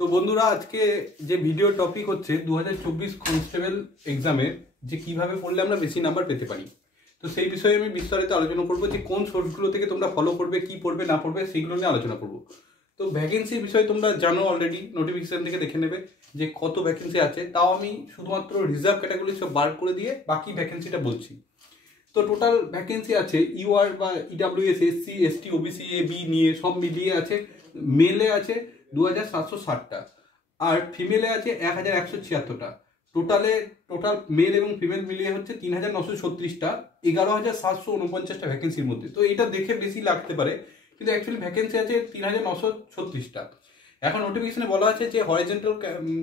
তো বন্ধুরা, আজকে যে ভিডিও টপিক হচ্ছে 2024 কনস্টেবল এক্সামের যে কিভাবে পড়লে আমরা বেশি নাম্বার পেতে পারি। তো সেই বিষয়ে আমি বিস্তারিত আলোচনা করবো যে কোন সোর্সগুলো থেকে তোমরা ফলো করবে, কি পড়বে না পড়বে সেইগুলো নিয়ে আলোচনা করবো। তো ভ্যাকেন্সির বিষয়ে তোমরা জানো, অলরেডি নোটিফিকেশন থেকে দেখে নেবে যে কত ভ্যাকেন্সি আছে। তাও আমি শুধুমাত্র রিজার্ভ ক্যাটাগরি সব বার করে দিয়ে বাকি ভ্যাকেন্সিটা বলছি। তো টোটাল ভ্যাকেন্সি আছে ইউআর বা EWS, SC, ST, OBC, A B নিয়ে সব মিলিয়ে আছে। মেলে আছে 2760টা আর ফিমেলে আছে 1176টা। টোটাল মেল এবং ফিমেল মিলিয়ে হচ্ছে 3936টা, 11749টা ভ্যাকেন্সির মধ্যে। তো এটা দেখে বেশি লাগতে পারে, কিন্তু অ্যাকচুয়ালি ভ্যাকেন্সি আছে 3936টা। এখন নোটিফিকেশনে বলা আছে যে হরিজন্টাল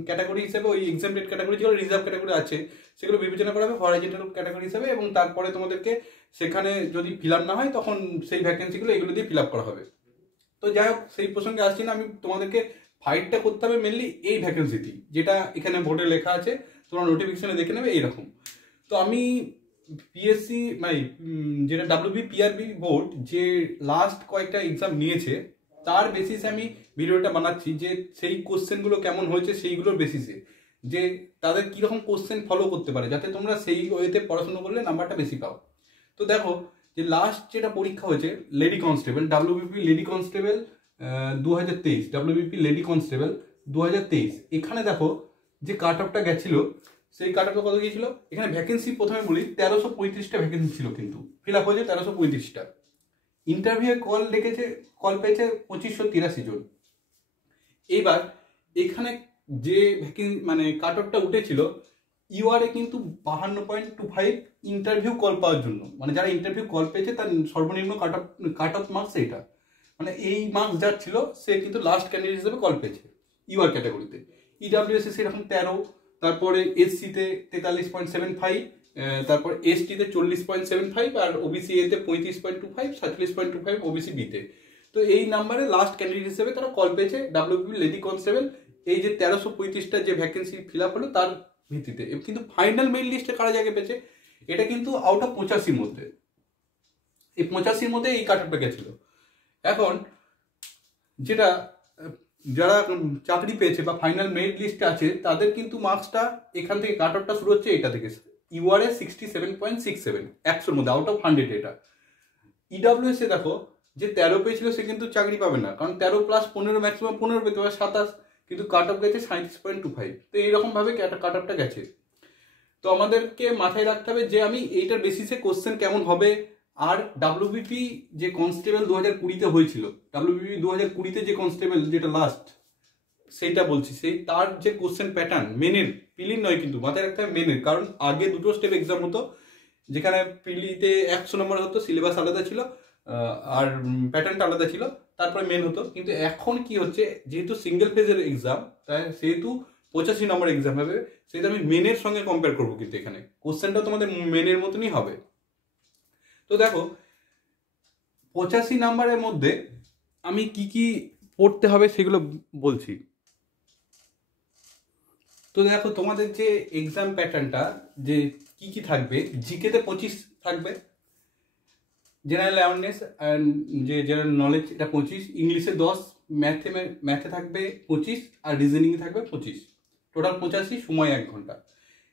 ক্যাটাগরি হিসেবে ওই এক্সামটেড ক্যাটাগরি যেগুলো রিজার্ভ ক্যাটাগরি আছে সেগুলো বিবেচনা করা হবে হরিজন্টাল ক্যাটাগরি হিসেবে, এবং তারপরে তোমাদেরকে সেখানে যদি ফিল আপ না হয় তখন সেই ভ্যাকেন্সিগুলো এগুলো দিয়ে ফিল আপ করা হবে। তো যাই হোক, সেই প্রসঙ্গে আসছি না, আমি তোমাদেরকে ফাইটটা করতে হবে মেনলি এই ভ্যাকেন্সিটি, যেটা এখানে বোর্ডে লেখা আছে, তোমরা নোটিফিকেশনে দেখে নেবে এইরকম। তো আমি পিএসসি মানে যেটা পিআরবি বোর্ড যে লাস্ট কয়েকটা এক্সাম নিয়েছে তার বেসিসে আমি ভিডিওটা বানাচ্ছি, যে সেই কোশ্চেনগুলো কেমন হয়েছে সেইগুলোর বেসিসে, যে তাদের কীরকম কোশ্চেন ফলো করতে পারে, যাতে তোমরা সেই ওয়েতে পড়াশোনা করলে নাম্বারটা বেশি পাও। তো দেখো, যে লাস্ট যেটা পরীক্ষা হয়েছে lady constable, WBP lady constable 2023, WBP lady constable 2023, এখানে দেখো যে কাট অফটা গেছিল, সেই কাট অফটা কত গিয়েছিল। এখানে ভ্যাকেন্সি প্রথমে বলি 1335টা ভ্যাকেন্সি ছিল, কিন্তু ফিল আপ হয়েছে 1335টা। ইন্টারভিউ কল পেয়েছে 2583 জন। এইবার এখানে যে মানে কাট অফটা উঠেছিল ইউআরএ কিন্তু 52.25 ইন্টারভিউ কল পাওয়ার জন্য, মানে যারা ইন্টারভিউ কল পেয়েছে তার সর্বনিম্ন কাট অফ মার্কস এইটা, মানে এই মার্কস যার ছিল সে কিন্তু লাস্ট ক্যান্ডিডেট হিসেবে কল পেয়েছে ইউআর ক্যাটাগরিতে। ইডাব্লিউএস সেরকম 13, তারপরে এসসিতে 43.75, তারপর এসটিতে 40.75 আর ওবিসি এতে 35.25, 47.25 ওবিসি বিতে। তো এই নাম্বারে লাস্ট ক্যান্ডিডেট হিসেবে তারা কল পেয়েছে ডাব্লিউবিপি লেডি কনস্টেবল। এই যে 1335টা যে ভ্যাকেন্সি ফিল আপ হলো তার ভিত্তিতে, কিন্তু ফাইনাল মেইন লিস্টে কারা জায়গা পেয়েছে এটা কিন্তু আউট অফ 85 মধ্যে, এই 85 মধ্যে এই কাট অফটা গেছিল। এখন যেটা যারা চাকরি পেয়েছে বা ফাইনাল মেরিট লিস্টে আছে তাদের কিন্তু মার্কসটা এখান থেকে কাট অফটা শুরু হচ্ছে এটা থেকে, ইউআরএ 67.67 100-র মধ্যে আউট অফ 100 এটা। ইডাব্লিউএস এ দেখো যে 13 পেয়েছিল সে কিন্তু চাকরি পাবে না, কারণ 13 প্লাস 15 ম্যাক্সিমাম 15 পেতে পারে 27, কিন্তু কাট অফ গেছে 37.25। তো এইরকম ভাবে কাট অফটা গেছে। তো আমাদেরকে মাথায় রাখতে হবে যে আমি এইটার বেসিসে কোশ্চেন কেমন হবে। আর ডাব্লিউবিপি যে কনস্টেবল 2020-তে হয়েছিল, ডাব্লিউবিপি 2020-তে যে কনস্টেবল যেটা লাস্ট সেইটা বলছি, সেই তার যে কোশ্চেন প্যাটার্ন মেনের, পিলির নয় কিন্তু মাথায় রাখতে হবে মেনের, কারণ আগে দুটো স্টেপ এক্সাম হতো, যেখানে পিলিতে 100 নম্বর হতো, সিলেবাস আলাদা ছিল আর প্যাটার্নটা আলাদা ছিল, তারপরে মেন হতো। কিন্তু এখন কি হচ্ছে, যেহেতু সিঙ্গেল ফেজের এক্সাম, তাই সেহেতু 85 নম্বর এক্সাম হবে, সেটা আমি মেনের সঙ্গে কম্পেয়ার করবো, কিন্তু এখানে কোশ্চেনটাও তোমাদের মেনের মতনই হবে। তো দেখো 85 নাম্বারের মধ্যে আমি কি কি পড়তে হবে সেগুলো বলছি। তো দেখো তোমাদের যে এক্সাম প্যাটার্নটা যে কি কি থাকবে, জিকেতে 25 থাকবে, জেনারেল অ্যাওয়ারনেস অ্যান্ড যে জেনারেল নলেজ এটা 25, ইংলিশে 10, ম্যাথে থাকবে 25 আর রিজনিংয়ে থাকবে 25, টোটাল 85, সময় 1 ঘন্টা।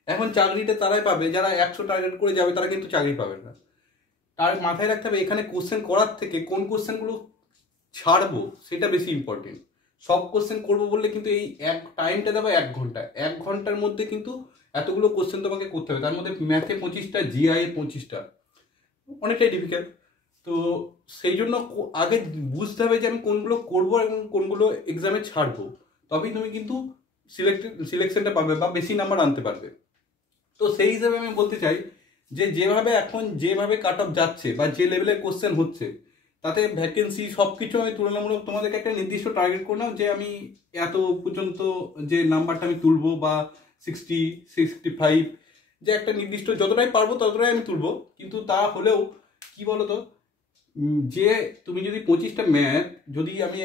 এখন চাকরিটা তারাই পাবে যারা 100 টার্গেট করে যাবে, তারা কিন্তু চাকরি পাবে না। তার মাথায় রাখতে হবে এখানে কোশ্চেন করার থেকে কোন কোশ্চেনগুলো ছাড়বো সেটা বেশি ইম্পর্টেন্ট। সব কোশ্চেন করবো বললে কিন্তু এই টাইমটা দেবো 1 ঘন্টা, 1 ঘন্টার মধ্যে কিন্তু এতগুলো কোশ্চেন তোমাকে করতে হবে, তার মধ্যে ম্যাথে 25টা, জিআই 25টা, অনেকটাই ডিফিকাল্ট। তো সেই জন্য আগে বুঝতে হবে যে আমি কোনগুলো করবো এবং কোনগুলো এক্সামে ছাড়বো, তবেই তুমি কিন্তু সিলেকশনটা পাবে বা বেশি নাম্বার আনতে পারবে। তো সেই হিসাবে আমি বলতে চাই যে যেভাবে কাট অফ যাচ্ছে বা যে লেভেলের কোশ্চেন হচ্ছে, তাতে ভ্যাকেন্সি সব কিছু আমি তুলনামূলক তোমাদেরকে একটা নির্দিষ্ট টার্গেট করলাম যে আমি এত পর্যন্ত যে নাম্বারটা আমি তুলবো, বা 60, 65, যে একটা নির্দিষ্ট যতটাই পারবো ততটাই আমি তুলবো। কিন্তু তা হলেও কি বলতো, যে তুমি যদি 25টা ম্যাথ, যদি আমি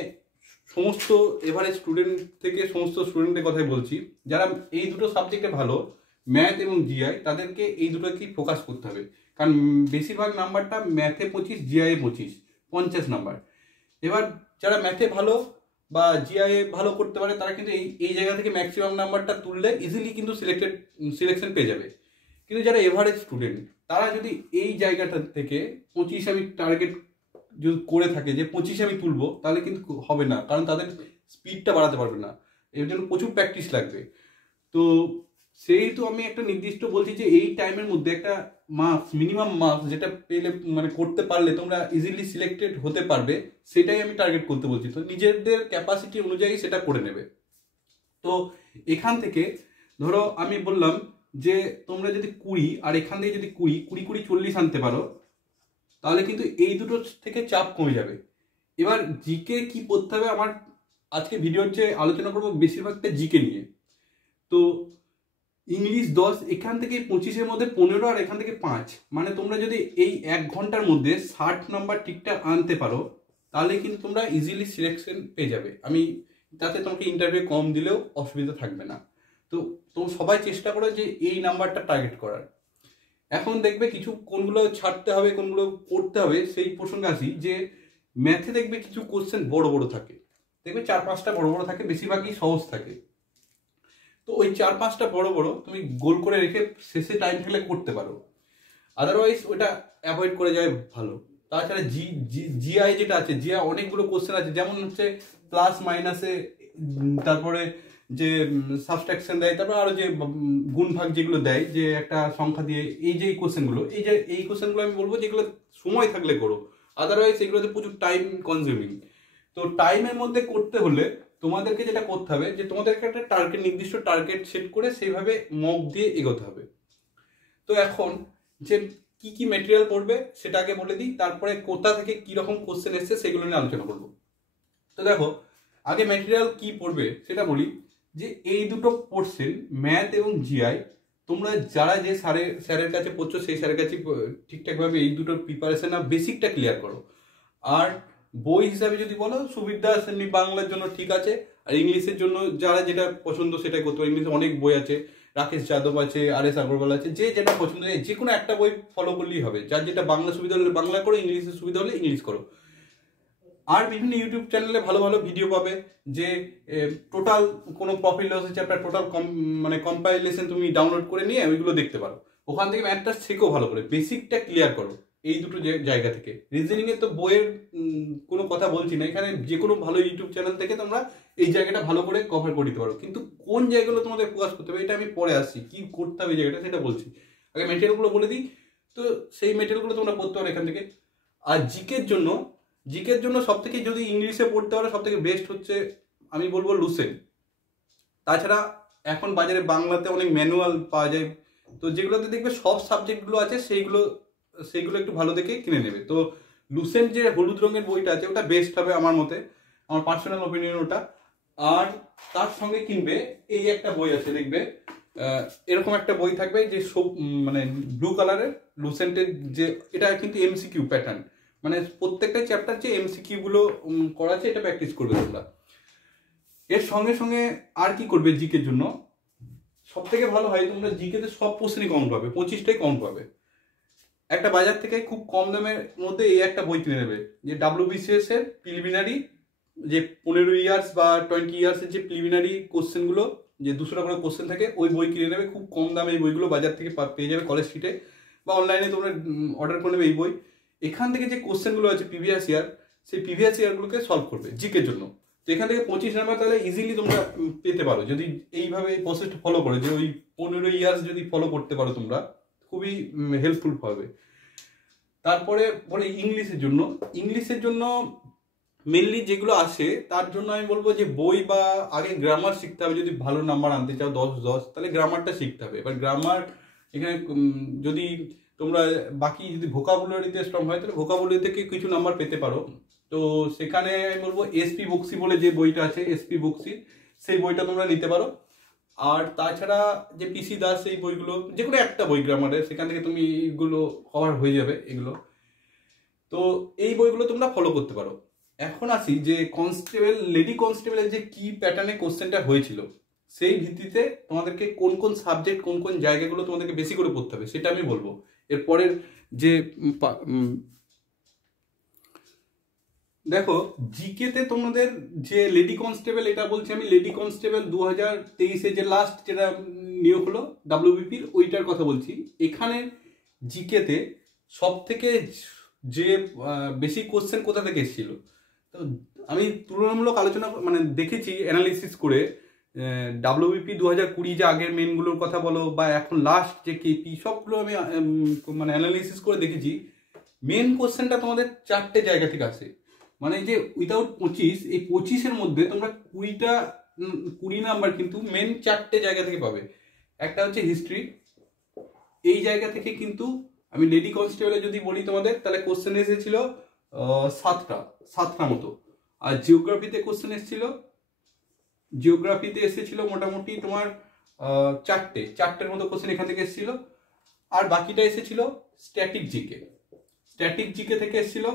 সমস্ত এভারেজ স্টুডেন্ট থেকে সমস্ত স্টুডেন্টের কথাই বলছি, যারা এই দুটো সাবজেক্টে ভালো, ম্যাথ এবং জিআই, তাদেরকে এই দুটোকেই ফোকাস করতে হবে, কারণ বেশিরভাগ নাম্বারটা ম্যাথে 25, জিআই 25, 50 নাম্বার। এবার যারা ম্যাথে ভালো বা জিআই ভালো করতে পারে, তারা কিন্তু এই এই জায়গা থেকে ম্যাক্সিমাম নাম্বারটা তুললে ইজিলি কিন্তু সিলেকশন পেয়ে যাবে। কিন্তু যারা এভারেজ স্টুডেন্ট, তারা যদি এই জায়গাটা থেকে 25 আমি টার্গেট যদি করে থাকে যে 25 আমি তুলবো, তাহলে কিন্তু হবে না, কারণ তাদের স্পিডটা বাড়াতে পারবে না, এর জন্য প্রচুর প্র্যাকটিস লাগবে। তো সেই তো আমি একটা নির্দিষ্ট বলছি যে এই টাইমের মধ্যে একটা মার্কস, মিনিমাম মার্কস যেটা পেলে মানে করতে পারলে তোমরা ইজিলি সিলেক্টেড হতে পারবে, সেটাই আমি টার্গেট করতে বলছি। তো নিজেদের ক্যাপাসিটি অনুযায়ী সেটা করে নেবে। তো এখান থেকে ধরো আমি বললাম যে তোমরা যদি 20 আর এখান থেকে যদি 20 আনতে পারো, তাহলে কিন্তু এই দুটো থেকে চাপ কমে যাবে। এবার জিকে কি পড়তে হবে, আমার আজকে ভিডিওর যে আলোচনা করবো বেশিরভাগটা জিকে নিয়ে। তো ইংলিশ 10, এখান থেকে 25-এর মধ্যে 15 আর এখান থেকে 5, মানে তোমরা যদি এই 1 ঘন্টার মধ্যে 60 নাম্বার ঠিকঠাক আনতে পারো, তাহলে কিন্তু তোমরা ইজিলি সিলেকশন পেয়ে যাবে। আমি তাতে তোমাকে ইন্টারভিউ কম দিলেও অসুবিধা থাকবে না। তো সবাই চেষ্টা করো যে এই নাম্বারটা টার্গেট করার। এখন দেখবে কিছু কোনগুলো ছাড়তে হবে, কোনগুলো করতে হবে, সেই প্রসঙ্গে আসি। যে ম্যাথে দেখবে কিছু কোশ্চেন বড় বড় থাকে, দেখবে 4-5টা বড় বড় থাকে, বেশিরভাগই সহজ থাকে। তো ওই 4-5টা বড় বড় তুমি গোল করে রেখে শেষে টাইম থাকলে করতে পারো, আদারওয়াইজ ওটা অ্যাভয়েড করে যায় ভালো। তাছাড়া জিআই যেটা আছে, জিআই অনেকগুলো কোশ্চেন আছে, যেমন হচ্ছে প্লাস মাইনাসে, তারপরে যে সাবস্ট্রাকশন দেয়, তারপরে আরো যে গুণ ভাগ যেগুলো দেয়, যে একটা সংখ্যা দিয়ে, এই যে এই কোশ্চেনগুলো আমি বলবো যেগুলো সময় থাকলে করো, আদারওয়াইজ এগুলোতে প্রচুর টাইম কনজিউমিং। তো টাইমের মধ্যে করতে হলে তোমাদেরকে যেটা করতে হবে, যে তোমাদেরকে একটা টার্গেট, নির্দিষ্ট টার্গেট সেট করে সেইভাবে মক দিয়ে এগোতে হবে। তো এখন যে কি কি মেটেরিয়াল পড়বে সেটা আগে বলে দিই, তারপরে কোথা থেকে কি রকম কোশ্চেন এসছে সেগুলো নিয়ে আলোচনা করবো। তো দেখো, আগে মেটেরিয়াল কি পড়বে সেটা বলি। যে এই দুটো পোর্শন, ম্যাথ এবং জিআই, তোমরা যারা যে স্যারের কাছে পড়ছো সেই স্যারের কাছে ঠিকঠাকভাবে এই দুটোর প্রিপারেশন আর বেসিকটা ক্লিয়ার করো। আর বই হিসাবে যদি বলো, সুবিধা সেমনি বাংলার জন্য ঠিক আছে, আর ইংলিশের জন্য যারা যেটা পছন্দ সেটাই করতে পারে। ইংলিশে অনেক বই আছে, রাকেশ যাদব আছে, RS আগরওয়াল আছে, যে যেটা পছন্দ যে কোনো একটা বই ফলো করলেই হবে। যার যেটা বাংলা সুবিধা হলে বাংলা করো, ইংলিশের সুবিধা হলে ইংলিশ করো। আর বিভিন্ন ইউটিউব চ্যানেলে ভালো ভালো ভিডিও পাবে, যে টোটাল কোনো প্রফিট লস চ্যাপ্টার টোটাল মানে কম্পাইলেশন তুমি ডাউনলোড করে নিয়ে ওইগুলো দেখতে পারো। ওখান থেকে ম্যাথটা শেখো ভালো করে, বেসিকটা ক্লিয়ার করো এই দুটো জায়গা থেকে। রিজনিং এর তো বইয়ের কোনো কথা বলছি না, এখানে যে কোনো ভালো ইউটিউব চ্যানেল থেকে তোমরা এই জায়গাটা ভালো করে কভার করে দিতে পারো। কিন্তু কোন জায়গাগুলো তোমাদের ফোকাস করতে হবে এটা আমি পরে আসছি, কি করতে হবে এই জায়গাটা সেটা বলছি। আগে মেটেরিয়ালগুলো বলে দিই। তো সেই মেটেরিয়ালগুলো তোমরা পড়তে পারো এখান থেকে। আর জিকের জন্য সব থেকে যদি ইংলিশে পড়তে পারো, সব থেকে বেস্ট হচ্ছে আমি বলবো লুসেন। তাছাড়া এখন বাজারে বাংলাতে অনেক ম্যানুয়াল পাওয়া যায়, তো যেগুলোতে দেখবে সব সাবজেক্টগুলো আছে সেইগুলো একটু ভালো দেখে কিনে নেবে। তো লুসেন্ট যে হলুদ রঙের বইটা আছে ওটা বেস্ট হবে আমার মতে, আমার পার্সোনাল ওপিনিয়ন ওটা। আর তার সঙ্গে কিনবে এই একটা বই আছে, দেখবে এরকম একটা বই থাকবে যে সব মানে ব্লু কালারের, লুসেন্টের, যে এটা কিন্তু MCQ প্যাটার্ন, মানে প্রত্যেকটা চ্যাপ্টার যে MCQ গুলো করা আছে, এটা প্র্যাকটিস করবে তোমরা। এর সঙ্গে সঙ্গে আর কি করবে জিকের জন্য, সব থেকে ভালো হয় তোমরা জিকেতে সব প্রশ্নই কম পাবে, 25টাই কম পাবে। একটা বাজার থেকে খুব কম দামের মধ্যে এই একটা বই কিনে নেবে, যে WBCS এর প্রিলিমিনারি, যে 15 ইয়ার্স বা 20 ইয়ার্সের যে প্রিলিমিনারি কোশ্চেনগুলো, যে 200 টাকা করে কোশ্চেন থাকে, ওই বই কিনে নেবে। খুব কম দামে এই বইগুলো বাজার থেকে পেয়ে যাবে, কলেজ স্ট্রিটে বা অনলাইনে তোমরা অর্ডার করে নেবে এই বই। এখান থেকে যে কোশ্চেনগুলো আছে প্রিভিয়াস ইয়ার, সেই প্রিভিয়াস ইয়ারগুলোকে সলভ করবে জিকের জন্য। তো এখান থেকে 25 নাম্বার তাহলে ইজিলি তোমরা পেতে পারো, যদি এইভাবে প্রসেসটা ফলো করো, যে ওই 15 ইয়ার্স যদি ফলো করতে পারো তোমরা, খুবই হেল্পফুল হবে। তারপরে বলে ইংলিশের জন্য মেনলি যেগুলো আসে, তার জন্য আমি বলবো যে বই বা আগে গ্রামার শিখতে হবে। যদি ভালো নাম্বার আনতে চাও 10 তাহলে গ্রামারটা শিখতে হবে। এবার গ্রামার এখানে যদি তোমরা বাকি যদি ভোকাবুলারিতে স্ট্রং হয়, তাহলে ভোকাবুলারি থেকে কিছু নাম্বার পেতে পারো। তো সেখানে আমি বলবো SP বক্সি বলে যে বইটা আছে, SP বক্সি, সেই বইটা তোমরা নিতে পারো। আর তাছাড়া যে PC দাস, এই বইগুলো, যে কোনো একটা বই গ্রামারের, সেখান থেকে তুমি এইগুলো কভার হয়ে যাবে এগুলো। তো এই বইগুলো তোমরা ফলো করতে পারো। এখন আসি যে লেডি কনস্টেবলের যে কি প্যাটার্নে কোশ্চেনটা হয়েছিল, সেই ভিত্তিতে তোমাদেরকে কোন কোন সাবজেক্ট, কোন কোন জায়গাগুলো তোমাদেরকে বেশি করে পড়তে হবে সেটা আমি বলবো। এরপরের যে দেখো, জিকেতে তোমাদের যে লেডি কনস্টেবল, এটা বলছি আমি, লেডি কনস্টেবল 2023-এ যে লাস্ট যেটা নিয়োগ হলো ডাব্লিউবিপির, ওইটার কথা বলছি। এখানে জিকেতে সব থেকে যে বেশি কোশ্চেন কোথা থেকে এসেছিল, তো আমি তুলনামূলক আলোচনা মানে দেখেছি অ্যানালিসিস করে, ডাব্লিউবিপি 2020 যে আগের মেনগুলোর কথা বলো বা এখন লাস্ট যে কেপি, সবগুলো আমি মানে অ্যানালিসিস করে দেখেছি। মেন কোশ্চেনটা তোমাদের 4টে জায়গা থেকে আসে। মানে যে উইদাউট 25, এই 25-এর মধ্যে তোমরা 20 নাম্বার কিন্তু মেন 4টে জায়গা থেকে পাবে। একটা হচ্ছে হিস্ট্রি, এই জায়গা থেকে কিন্তু আমি লেডি কনস্টেবলে যদি বলি তোমাদের, তাহলে কোশ্চেন এসেছিল 7টা মতো। আর জিওগ্রাফিতে কোশ্চেন এসেছিল, মোটামুটি তোমার 4টের মতো কোশ্চেন এখান থেকে এসেছিল। আর বাকিটা এসেছিল স্ট্যাটিক জিকে থেকে এসেছিল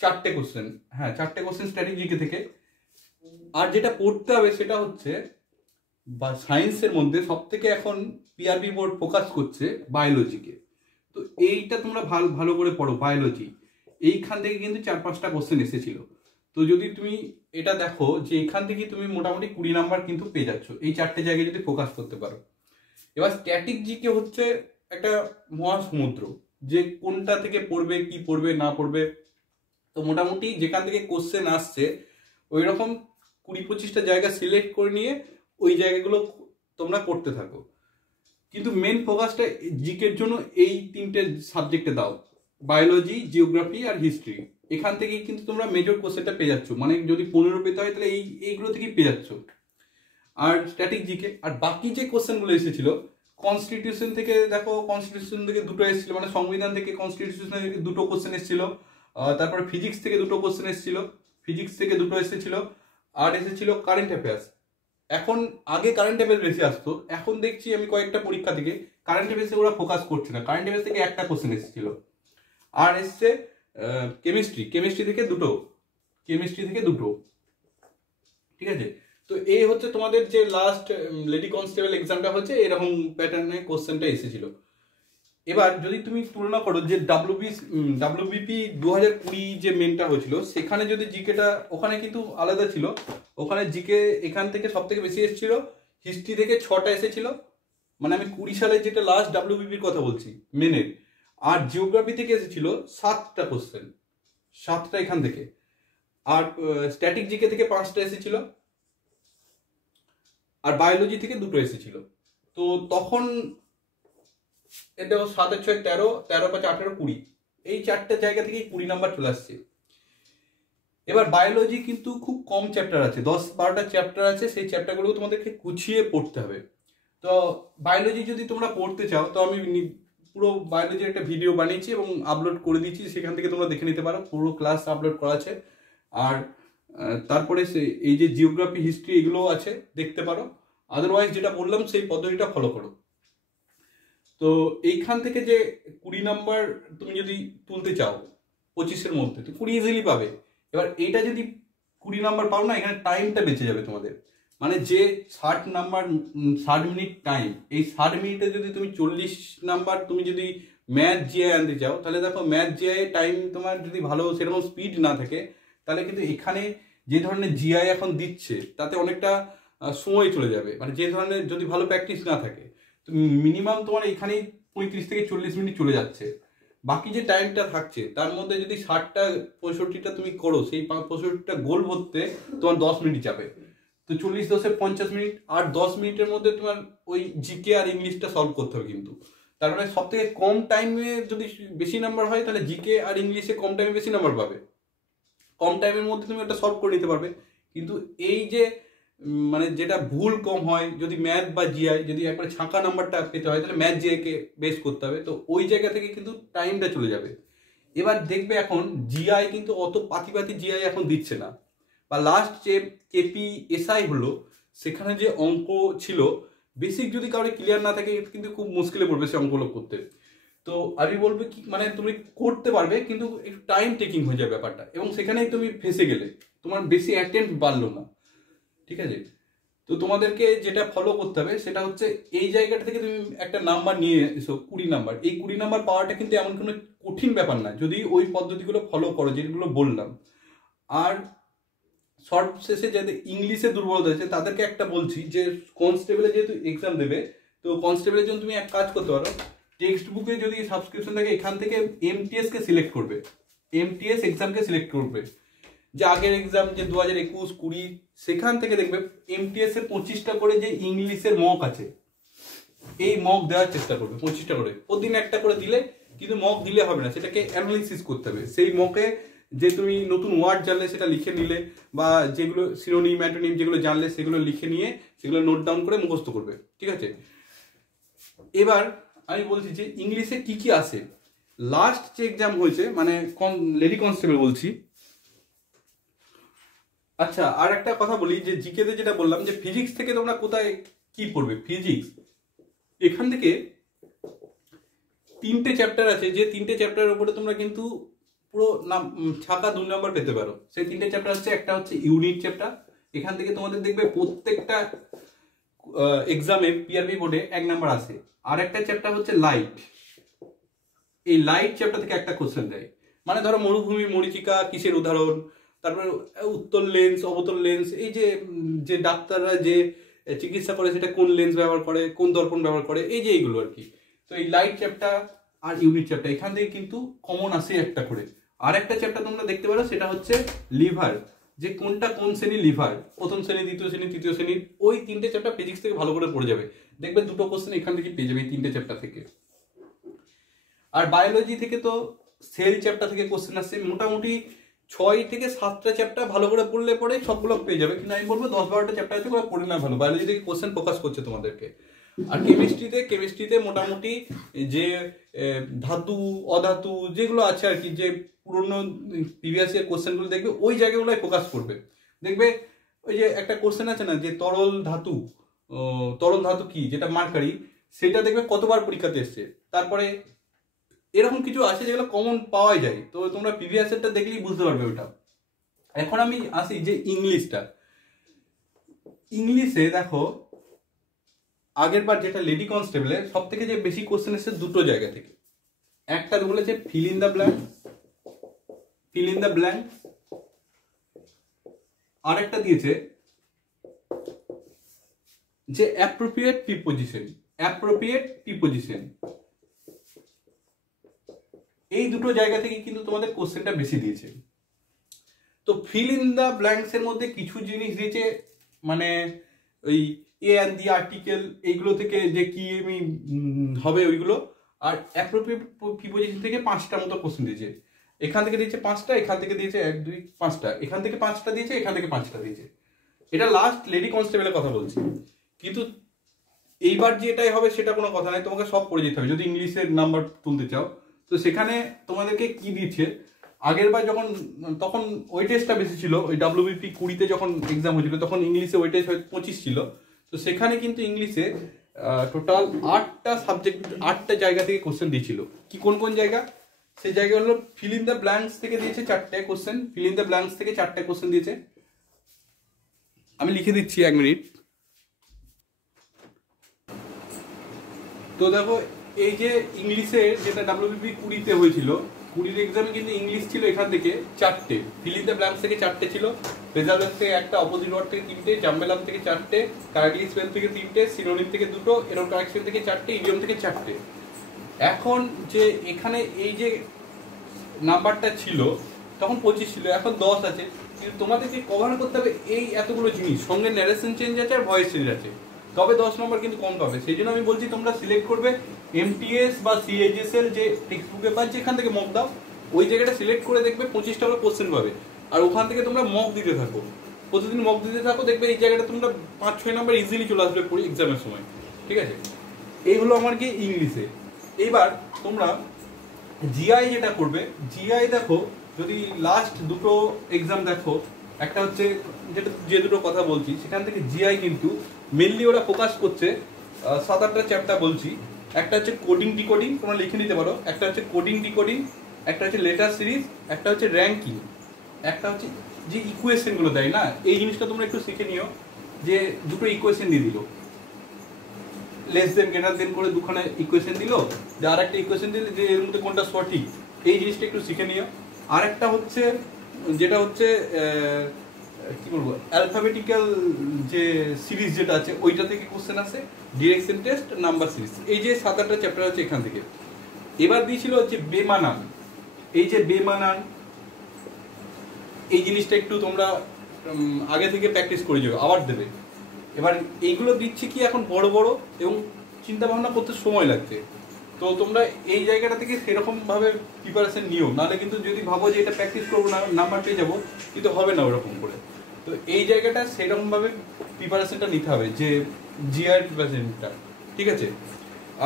4টে কোশ্চেন। হ্যাঁ, 4টে কোশ্চেন স্ট্যাটিক জিকে থেকে। আর যেটা পড়তে হবে সেটা হচ্ছে, বা সায়েন্সের মধ্যে সব থেকে এখন পিআরবি বোর্ড ফোকাস করছে বায়োলজিকে। তো এইটা তোমরা ভালো করে পড়ো, বায়োলজি। এইখান থেকে কিন্তু 4-5টা কোশ্চেন এসেছিল। তো যদি তুমি এটা দেখো যে এখান থেকে তুমি মোটামুটি 20 নাম্বার কিন্তু পেয়ে যাচ্ছ, এই 4টে জায়গায় যদি ফোকাস করতে পারো। এবার স্ট্যাটিক জিকে হচ্ছে একটা মহাসমুদ্র, যে কোনটা থেকে পড়বে, কি পড়বে না পড়বে। তো মোটামুটি যেখান থেকে কোশ্চেন আসছে ওই রকম 20-25টা জায়গা সিলেক্ট করে নিয়ে ওই জায়গাগুলো তোমরা করতে থাকো। কিন্তু মেন ফোকাসটা জিকের জন্য এই 3টে সাবজেক্টে দাও, বায়োলজি, জিওগ্রাফি আর হিস্ট্রি। এখান থেকেই কিন্তু তোমরা মেজর কোশ্চেনটা পেয়ে যাচ্ছ। মানে যদি 15 পেতে হয় তাহলে এইগুলো থেকেই পেয়ে যাচ্ছ। আর স্ট্যাটিক জিকে। আর বাকি যে কোশ্চেনগুলো এসেছিল কনস্টিটিউশন থেকে, দেখো কনস্টিটিউশন থেকে 2টো এসেছিল, মানে সংবিধান থেকে কনস্টিটিউশন থেকে 2টো কোশ্চেন এসেছিল। তারপরে ফিজিক্স থেকে 2টো কোশ্চেন এসেছিল, এসেছিল। আর এসেছিল কারেন্ট অ্যাফেয়ার্স। এখন আগে কারেন্ট অ্যাফেয়ার্স বেশি আসতো, এখন দেখছি আমি কয়েকটা পরীক্ষা থেকে কারেন্ট অ্যাফেয়ার্সে ওরা ফোকাস করছে না। কারেন্ট অ্যাফেয়ার্স থেকে একটা কোশ্চেন এসেছিল। আর এসছে কেমিস্ট্রি থেকে দুটো। ঠিক আছে, তো এই হচ্ছে তোমাদের যে লাস্ট লেডি কনস্টেবল এক্সামটা হচ্ছে, এরকম প্যাটার্নে কোশ্চেনটা এসেছিল। এবার যদি তুমি তুলনা করো যে ডাব্লিউবিপি 2020 যে মেনটা হয়েছিল, সেখানে যদি জিকেটা, ওখানে কিন্তু আলাদা ছিল। ওখানে জিকে এখান থেকে সব থেকে বেশি এসেছিল, হিস্ট্রি থেকে 6টা এসেছিল। মানে আমি 20 সালে যেটা লাস্ট ডাব্লিউবিপির কথা বলছি মেনের। আর জিওগ্রাফি থেকে এসেছিল 7টা কোশ্চেন, 7টা এখান থেকে। আর স্ট্যাটিক জিকে থেকে 5টা এসেছিল। আর বায়োলজি থেকে 2টো এসেছিল। তো তখন এটা 7 6 13, 13 5 18 20, এই 4টে জায়গা থেকে 20 নাম্বার চলে আসছে। এবার বায়োলজি কিন্তু খুব কম চ্যাপ্টার আছে, 10-12টা চ্যাপ্টার আছে। সেই চ্যাপ্টারগুলো তোমাদেরকে গুছিয়ে পড়তে হবে। তো বায়োলজি যদি তোমরা পড়তে চাও, তো আমি পুরো বায়োলজির একটা ভিডিও বানিয়েছি এবং আপলোড করে দিয়েছি, সেখান থেকে তোমরা দেখে নিতে পারো, পুরো ক্লাস আপলোড করা আছে। আর তারপরে এই যে জিওগ্রাফি, হিস্ট্রি, এগুলোও আছে, দেখতে পারো। আদারওয়াইজ যেটা বললাম সেই পদ্ধতিটা ফলো করো। তো এইখান থেকে যে 20 নাম্বার তুমি যদি তুলতে চাও 25-এর মধ্যে, তো 20 ইজিলি পাবে। এবার এইটা যদি 20 নাম্বার পাও না, এখানে টাইমটা বেঁচে যাবে তোমাদের। মানে যে 60 মিনিট টাইম, এই 60 মিনিটে যদি তুমি 40 নাম্বার তুমি যদি ম্যাথ জিআই আনতে চাও, তাহলে দেখো ম্যাথ জিআই টাইম তোমার যদি ভালো সেরকম স্পিড না থাকে, তাহলে কিন্তু এখানে যে ধরনের জিআই এখন দিচ্ছে তাতে অনেকটা সময় চলে যাবে। মানে যে ধরনের যদি ভালো প্র্যাকটিস না থাকে, তো মিনিমাম তোমার এখানেই 35 থেকে 40 মিনিট চলে যাচ্ছে। বাকি যে টাইমটা থাকছে তার মধ্যে যদি 60টা 65টা তুমি করো, সেই 65টা গোল ভরতে তোমার 10 মিনিট যাবে। তো 40 10 50 মিনিট, আর 10 মিনিটের মধ্যে তোমার ওই জিকে আর ইংলিশটা সলভ করতে হবে। কিন্তু তার মানে সব থেকে কম টাইমে যদি বেশি নাম্বার হয়, তাহলে জিকে আর ইংলিশে কম টাইমে বেশি নাম্বার পাবে। কম টাইমের মধ্যে তুমি ওটা সলভ করে নিতে পারবে। কিন্তু এই যে মানে যেটা ভুল কম হয়, যদি ম্যাথ বা জিআই যদি একবারে ছাঁকা নাম্বারটা পেতে হয়, তাহলে ম্যাথ জিআইকে বেস করতে হবে। তো ওই জায়গা থেকে কিন্তু টাইমটা চলে যাবে। এবার দেখবে এখন জিআই কিন্তু অত পাতি জিআই এখন দিচ্ছে না। বা লাস্ট যে কেপি এসআই হলো, সেখানে যে অঙ্ক ছিল, বেসিক যদি কারোর ক্লিয়ার না থাকে কিন্তু খুব মুশকিলে পড়বে সে অঙ্কগুলো করতে। তো আমি বলবো কি, মানে তুমি করতে পারবে কিন্তু একটু টাইম টেকিং হয়ে যাবে ব্যাপারটা, এবং সেখানেই তুমি ফেসে গেলে তোমার বেশি অ্যাটেম্প্ট বাড়লো না। ঠিক আছে, তো তোমাদেরকে যেটা ফলো করতে হবে সেটা হচ্ছে এই জায়গাটা থেকে তুমি একটা নাম্বার নিয়ে এসো, 20 নাম্বার। এই 20 নাম্বার পাওয়াটা কিন্তু এমন কোনো কঠিন ব্যাপার না যদি ওই পদ্ধতিগুলো ফলো করো যেগুলো বললাম। আর শর্ট শেষে যাদের ইংলিশে দুর্বলতা আছে তাদেরকে একটা বলছি যে কনস্টেবলে যেহেতু এক্সাম দেবে, তো কনস্টেবলের জন্য তুমি এক কাজ করতে পারো, টেক্সট বুকে যদি সাবস্ক্রিপশন থাকে এখান থেকে এমটিএস কে সিলেক্ট করবে, এমটিএস এক্সামকে সিলেক্ট করবে। যে আগের এক্সাম যে 2021, 20, সেখান থেকে দেখবে এমটিএস এর 25টা করে যে ইংলিশের মক আছে, এই মক দেওয়ার চেষ্টা করবে 25টা করে, প্রতিদিন একটা করে দিলে। কিন্তু মক দিলে হবে না, সেটাকে অ্যানালিসিস করতে হবে। সেই মকে যে তুমি নতুন ওয়ার্ড জানলে সেটা লিখে নিলে, বা যেগুলো সিনোনিম অ্যান্টোনিম যেগুলো জানলে সেগুলো লিখে নিয়ে সেগুলো নোট ডাউন করে মুখস্থ করবে, ঠিক আছে? এবার আমি বলছি যে ইংলিশে কি কি আসে। লাস্ট যে এক্সাম হয়েছে মানে লেডি কনস্টেবল বলছি। আচ্ছা, আর একটা কথা বলি যে জিকেতে যেটা বললাম যে ফিজিক্স থেকে তোমরা কোথায় কি পড়বে। ফিজিক্স এখান থেকে 3টে চ্যাপ্টার আছে, যে 3টে চ্যাপ্টারের উপরে তোমরা কিন্তু পুরো ছাকা 2 নম্বর পেতে পারো। সেই 3টে চ্যাপ্টার হচ্ছে, একটা হচ্ছে ইউনিট চ্যাপ্টার, এখান থেকে তোমাদের দেখবে প্রত্যেকটা এক্সামে পিআরবি বোর্ডে 1 নাম্বার আসে। আর একটা চ্যাপ্টার হচ্ছে লাইট, এই লাইট চ্যাপ্টার থেকে একটা কোশ্চেন দেয়। মানে ধরো মরুভূমি মরীচিকা কিসের উদাহরণ, তারপরে উত্তর লেন্স অবতল লেন্স, এই যে যে ডাক্তাররা যে চিকিৎসা করে সেটা কোন লেন্স ব্যবহার করে, কোন দর্পণ ব্যবহার করে, এই যে এইগুলো আর কি। তো এই লাইট চ্যাপ্টার আর ইউনিট চ্যাপ্টার এখান থেকে কিন্তু কমন আসে একটা করে। আর একটা চ্যাপ্টার তোমরা দেখতে পারো সেটা হচ্ছে লিভার, যে কোনটা কোন শ্রেণী লিভার, প্রথম শ্রেণী, দ্বিতীয় শ্রেণী, তৃতীয় শ্রেণী। ওই 3টে চ্যাপ্টার ফিজিক্স থেকে ভালো করে পড়ে যাবে, দেখবে 2টো কোশ্চেন এখান থেকে পেয়ে যাবে এই 3টে চ্যাপ্টার থেকে। আর বায়োলজি থেকে তো সেল চ্যাপ্টার থেকে কোশ্চেন আসছে, মোটামুটি 6 থেকে 7টা চ্যাপ্টার ভালো করে পড়লে পরে সবগুলো পেয়ে যাবে। কিন্তু আমি বলবো 10-12টা চ্যাপ্টার আছে ওগুলো পড়ে না ভালো, বায়োলজি থেকে কোশ্চেন ফোকাস করছে তোমাদেরকে। আর কেমিস্ট্রিতে মোটামুটি যে ধাতু অধাতু যেগুলো আছে আর কি, যে পুরনো প্রিভিয়াস ইয়ার কোশ্চেনগুলো দেখবে ওই জায়গাগুলোয় ফোকাস করবে। দেখবে ওই যে একটা কোশ্চেন আছে না যে তরল ধাতু কি, যেটা মার্কারি, সেটা দেখবে কতবার পরীক্ষাতে এসছে। তারপরে এরকম কিছু আছে যেগুলো কমন পাওয়া যায়, তো তোমরা প্রিভিয়াস ইয়ারটা দেখলেই বুঝতে পারবে ওটা। এখন আমি আসি যে ইংলিশটা। ইংলিশে দেখো আগের বার যেটা লেডি কনস্টেবলে সব থেকে যে বেশি কোশ্চেন এসেছে 2টো জায়গা থেকে। একটা বলেছে ফিল ইন দ্য ব্ল্যাঙ্ক, আর একটা দিয়েছে যে অ্যাপ্রোপ্রিয়েট প্রিপোজিশন। এই 2টো জায়গা থেকে কিন্তু তোমাদের কোশ্চেনটা বেশি দিয়েছে। তো ফিল ইন দ্য ব্ল্যাঙ্কস এর মধ্যে কিছু জিনিস দিয়েছে, মানে ওই এ অ্যান্ড দি আর্টিকেল এইগুলো থেকে যে কি আমি হবে ওইগুলো। আর অ্যাপ্রোপ্রিয়েট প্রিপোজিশন থেকে 5টা মতো কোশ্চেন দিয়েছে। এখান থেকে দিয়েছে 5টা, এখান থেকে দিয়েছে 1, 2, 5টা, এখান থেকে 5টা দিয়েছে, এখান থেকে 5টা দিয়েছে। এটা লাস্ট লেডি কনস্টেবলের কথা বলছি। কিন্তু এইবার যে এটাই হবে সেটা কোনো কথা নাই, তোমাকে সব পড়ে যেতে হবে যদি ইংলিশের নাম্বার তুলতে চাও। তো সেখানে তোমাদেরকে কি দিচ্ছে, আগের বার তখন ওয়েটেজটা বেশি ছিল, ওই WBP 20তে যখন এক্সাম হয়েছিল তখন ইংলিশে ওয়েটেজ হয়তো 25 ছিল। তো সেখানে কিন্তু ইংলিশে টোটাল 8টা সাবজেক্ট 8টা জায়গা থেকে কোশ্চেন দিয়েছিল। কি কোন কোন জায়গা, সেই জায়গা হলো ফিল ইন দ্য ব্ল্যাঙ্কস থেকে দিয়েছে 4টে question, fill in the blanks থেকে 4টে কোশ্চেন দিয়েছে। আমি লিখে দিচ্ছি 1 মিনিট। তো দেখো এই যে ইংলিশে যেটা WBP 20তে হয়েছিল, 20 এক্সামে কিন্তু ইংলিশ ছিল এখান থেকে 4টে, ফিল ইন দ্য ব্ল্যাঙ্কস থেকে 4টে ছিল, রেজাল্ট থেকে একটা, অপোজিট ওয়ার্ড থেকে 3টে, জাম্বেলাম থেকে 4টে, কারেক্টলি স্পেল থেকে 3টে, সিনোনিম থেকে 2টো, এরর কারেকশন থেকে 4টে, ইডিয়ম থেকে 4টে। এখন যে এখানে এই যে নাম্বারটা ছিল তখন 25 ছিল, এখন 10 আছে। কিন্তু তোমাদেরকে কভার করতে হবে এই এতগুলো জিনিস, সঙ্গে ন্যারেশন চেঞ্জ আছে আর ভয়েস চেঞ্জ আছে, তবে 10 নম্বর কিন্তু কম পাবে। সেই জন্য আমি বলছি তোমরা সিলেক্ট করবে এমটিএস বা সিএইচএসএল যে টেক্সট বুকে পাচ্ছে এখান থেকে মক দাও, ওই জায়গাটা সিলেক্ট করে দেখবে 25টা করে কোশ্চেন পাবে। আর ওখান থেকে তোমরা মক দিতে থাকো, প্রতিদিন মক দিতে থাকো, দেখবে এই জায়গাটা তোমরা 5-6 নম্বর ইজিলি চলে আসবে পড়ি এক্সামের সময়, ঠিক আছে? এই হলো আমার কি ইংলিশে। এইবার তোমরা জিআই যেটা করবে, জিআই দেখো যদি লাস্ট 2টো এক্সাম দেখো, একটা হচ্ছে যে 2টো কথা বলছি সেখান থেকে জিআই কিন্তু মেনলি ওরা ফোকাস করছে 7-8টা চ্যাপ্টার বলছি। একটা হচ্ছে কোডিং ডিকোডিং, তোমরা লিখে নিতে পারো, একটা হচ্ছে কোডিং ডিকোডিং, একটা হচ্ছে লেটার সিরিজ, একটা হচ্ছে র্যাঙ্কিং, একটা হচ্ছে যে ইকুয়েশনগুলো দেয় না, এই জিনিসটা তোমরা একটু শিখে নিও যে দুটো ইকুয়েশন দিয়ে দিল, লেস দেন গ্রেটার দেন করে দুখানে ইকুয়েশন দিল, যে আর একটা ইকুয়েশন দিল যে এর মধ্যে কোনটা সঠিক, এই জিনিসটা একটু শিখে নিও। আর একটা হচ্ছে যেটা হচ্ছে কি বলবো, অ্যালফাবেটিক্যাল যে সিরিজ যেটা আছে ওইটা থেকে কোশ্চেন আসে, ডিরেকশন টেস্ট, নাম্বার সিরিজ, এই যে 7-8টা চ্যাপ্টার আছে এখান থেকে। এবার দিয়েছিল হচ্ছে বেমানান, এই যে বেমানান এই জিনিসটা একটু তোমরা আগে থেকে প্র্যাকটিস করে যাবে, আবার দেবে। এবার এইগুলো দিচ্ছি কি এখন বড় বড় এবং চিন্তা ভাবনা করতে সময় লাগছে, তো তোমরা এই জায়গাটা থেকে সেরকমভাবে প্রিপারেশন নিও, নাহলে কিন্তু যদি ভাবো যে এটা প্র্যাকটিস করবো না নাম্বার পেয়ে যাবো, কিন্তু হবে না ওরকম করে। তো এই জায়গাটা সেরকমভাবে প্রিপারেশনটা নিতে হবে, যে জিআর প্রিপারেশনটা, ঠিক আছে।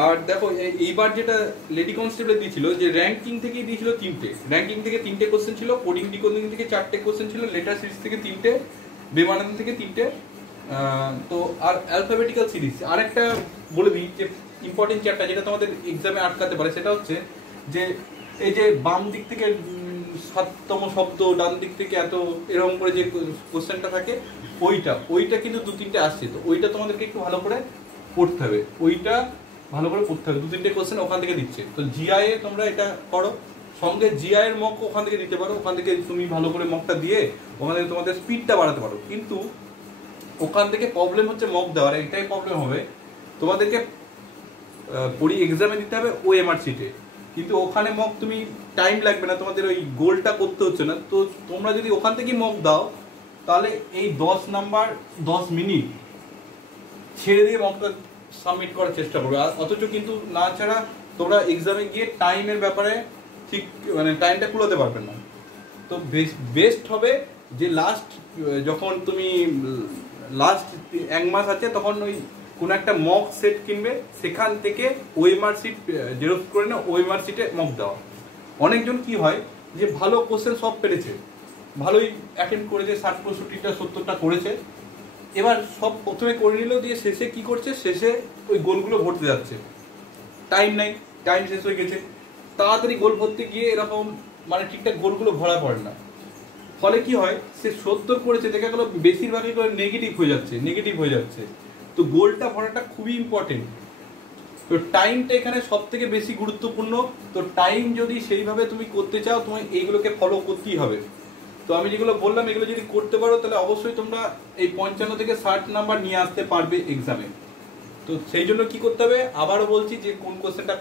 আর দেখো এইবার যেটা লেডি কনস্টেবল দিয়েছিল, যে র্যাঙ্কিং থেকেই দিয়েছিল 3টে, র্যাঙ্কিং থেকে 3টে কোশ্চেন ছিল, কোডিং ডিকোডিং থেকে 4টে কোশ্চেন ছিল, লেটার সিরিজ থেকে 3টে, বেমানান থেকে 3টে, তো আর অ্যালফাবেটিক্যাল সিরিজ। আর একটা বলে দিই যে ইম্পর্টেন্ট চ্যাপ্টার যেটা তোমাদের এক্সামে আটকাতে পারে, সেটা হচ্ছে যে এই যে বাম দিক থেকে 7তম শব্দ, ডান দিক থেকে এত, এরকম করে যে কোশ্চেনটা থাকে, ওইটা কিন্তু 2-3টে আসছে, তো ওইটা তোমাদেরকে একটু ভালো করে পড়তে হবে, ওইটা ভালো করে পড়তে হবে, 2-3টে কোশ্চেন ওখান থেকে দিচ্ছে। তো জিআই এ তোমরা এটা করো, সঙ্গে জিআই এর মক ওখান থেকে দিতে পারো, ওখান থেকে তুমি ভালো করে মকটা দিয়ে ওখান থেকে তোমাদের স্পিডটা বাড়াতে পারো। কিন্তু ওখান থেকে প্রবলেম হচ্ছে মক দেওয়ার, এটাই প্রবলেম হবে তোমাদেরকে এক্সামে দিতে হবে ওএমআর সিটে, কিন্তু ওখানে মক তুমি টাইম লাগবে না, তোমাদের ওই গোলটা করতে হচ্ছে না। তো তোমরা যদি ওখান থেকেই মক দাও, তাহলে এই 10 নাম্বার 10 মিনিট ছেড়ে দিয়ে মকটা সাবমিট করার চেষ্টা করবে, আর অথচ কিন্তু না ছাড়া তোমরা এক্সামে গিয়ে টাইমের ব্যাপারে ঠিক মানে টাইমটা কুলাতে পারবে না। তো বেস্ট হবে যে লাস্ট যখন তুমি লাস্ট 1 মাস আছে, তখন ওই কোনো একটা মক সেট কিনবে, সেখান থেকে ওএমআর সিট জেরক্স করে না, ওএমআর সিটে মক দেওয়া। অনেকজন কি হয় যে ভালো কোশ্চেন সব পেরেছে, ভালোই অ্যাটেম্প করেছে, 60-65টা 70টা করেছে, এবার সব প্রথমে করে নিল, দিয়ে শেষে কি করছে, শেষে ওই গোলগুলো ভরতে যাচ্ছে, টাইম নাই, টাইম শেষ হয়ে গেছে, তাড়াতাড়ি গোল ভরতে গিয়ে এরকম মানে ঠিকঠাক গোলগুলো ভরা পড়ে না, ফলে কি হয়, সে 70 করেছে, দেখা গেল বেশিরভাগই করে নেগেটিভ হয়ে যাচ্ছে। তো গোলটা ভরাটা খুবই ইম্পর্টেন্ট, তো টাইমটা এখানে সব থেকে বেশি গুরুত্বপূর্ণ। তো টাইম যদি সেইভাবে তুমি করতে চাও, তোমায় এইগুলোকে ফলো করতেই হবে। তো আমি যেগুলো বললাম এগুলো যদি করতে পারো, তাহলে অবশ্যই তোমরা এই 55 থেকে 60 নাম্বার নিয়ে আসতে পারবে এক্সামে। তো সেই জন্য কি করতে হবে, আবারও বলছি, যে কোন কোশ্চেনটা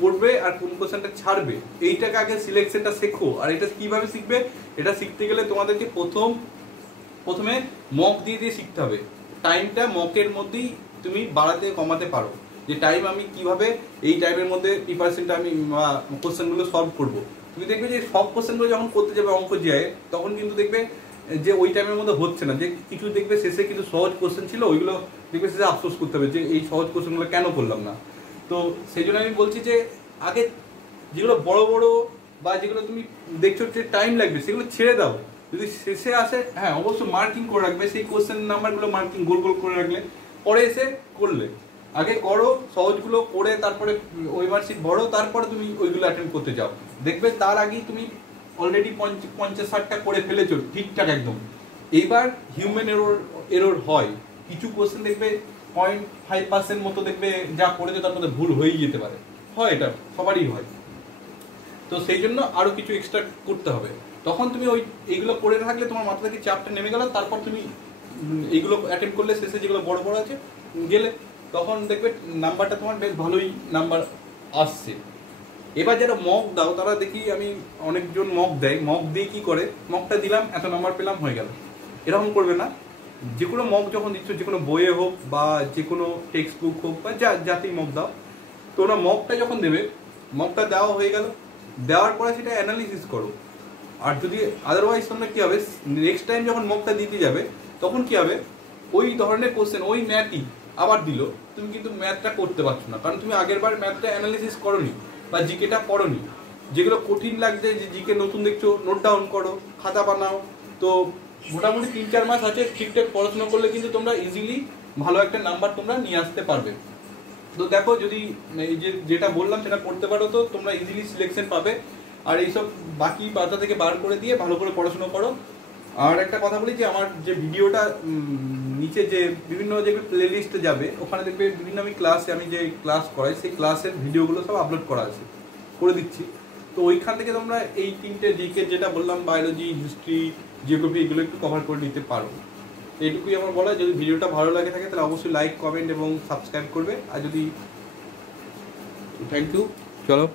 করবে আর কোন কোশ্চেনটা ছাড়বে, এইটাকে আগে সিলেকশনটা শেখো। আর এটা কিভাবে শিখবে, এটা শিখতে গেলে তোমাদেরকে প্রথমে মক দিয়ে শিখতে হবে। টাইমটা মকের মধ্যেই তুমি বাড়াতে কমাতে পারো, যে টাইম আমি কিভাবে এই টাইমের মধ্যে প্রিপারেশনটা আমি কোশ্চেনগুলো সলভ করব। তুমি দেখবে যে সব কোশ্চেনগুলো যখন করতে যাবে অঙ্ক জিআই, তখন কিন্তু দেখবে যে ওই টাইমের মধ্যে হচ্ছে না, যে কিছু দেখবে শেষে কিছু সহজ কোশ্চেন ছিল, ওইগুলো দেখবে শেষে আফসোস করতে হবে যে এই সহজ কোশ্চেনগুলো কেন করলাম না। তো সেই জন্য আমি বলছি যে আগে যেগুলো বড় বড় বা যেগুলো তুমি দেখছো যে টাইম লাগবে, সেগুলো ছেড়ে দাও, যদি শেষে আসে হ্যাঁ অবশ্যই মার্কিং করে রাখবে, সেই কোশ্চেন নাম্বারগুলো মার্কিং গোল গোল করে রাখলে, পরে এসে করলে, আগে করো সহজগুলো করে, তারপরে ওএমআর সিট ভরো, তারপরে তুমি ওইগুলো অ্যাটেন্ড করতে যাও, দেখবে তার আগেই তুমি অলরেডি 50-60টা করে ফেলেছো ঠিকঠাক একদম। এইবার হিউম্যান এরর হয়, কিছু কোশ্চেন দেখবে 0.5% মতো দেখবে যা করেছে তার মধ্যে ভুল হয়েই যেতে পারে, হয় এটা সবারই হয়। তো সেই জন্য আরো কিছু এক্সট্রা করতে হবে, তখন তুমি এইগুলো করে থাকলে তোমার মাথা থেকে চাপটা নেমে গেল, তারপর তুমি এইগুলো অ্যাটেম্প করলে শেষে যেগুলো বড় বড় আছে গেলে, তখন দেখবে নাম্বারটা তোমার বেশ ভালোই নাম্বার আসছে। এবার যারা মক দাও তারা দেখি আমি অনেকজন মক দেয়, মক দিয়ে কি করে, মকটা দিলাম এত নাম্বার পেলাম হয়ে গেল, এরকম করবে না। যে কোনো মক যখন দিচ্ছ, যে কোনো বইয়ে হোক বা যে কোনো টেক্সট বুক হোক বা যাতেই মক দাও, তো ওরা মকটা যখন দেবে, মকটা দেওয়া হয়ে গেল, দেওয়ার পরে সেটা অ্যানালিসিস করো। আর যদি আদারওয়াইজ তোমরা কী হবে, নেক্সট টাইম যখন মকটা দিতে যাবে, তখন কী হবে, ওই ধরনের কোশ্চেন ওই ম্যাথই আবার দিল, তুমি কিন্তু ম্যাথটা করতে পারছো না, কারণ তুমি আগেরবার ম্যাথটা অ্যানালিসিস করোনি বা জিকেটা পড়োনি। যেগুলো কঠিন লাগছে, যে জিকে নতুন দেখছো, নোট ডাউন করো, খাতা বানাও। তো মোটামুটি 3-4 মাস আছে, ঠিকঠাক পড়াশোনা করলে কিন্তু তোমরা ইজিলি ভালো একটা নাম্বার তোমরা নিয়ে আসতে পারবে। তো দেখো যদি এই যেটা বললাম সেটা করতে পারো, তো তোমরা ইজিলি সিলেকশন পাবে। আর এইসব বাকি পাতা থেকে বার করে দিয়ে ভালো করে পড়াশোনা করো, আর একটা কথা বলি যে আমার যে ভিডিওটা নিচে যে বিভিন্ন যে প্লে লিস্টে যাবে, ওখানে দেখবে বিভিন্ন আমি যে ক্লাস করাই সেই ক্লাসের ভিডিওগুলো সব আপলোড করা আছে, করে দিচ্ছি। তো ওইখান থেকে তোমরা এই 3টে জিকে যেটা বললাম, বায়োলজি, হিস্ট্রি, জিওগ্রাফি, এগুলো একটু কভার করে নিতে পারো। এইটুকুই আমার বলা। যদি ভিডিওটা ভালো লাগে থাকে তাহলে অবশ্যই লাইক, কমেন্ট এবং সাবস্ক্রাইব করবে। আর যদি থ্যাংক ইউ, চলো।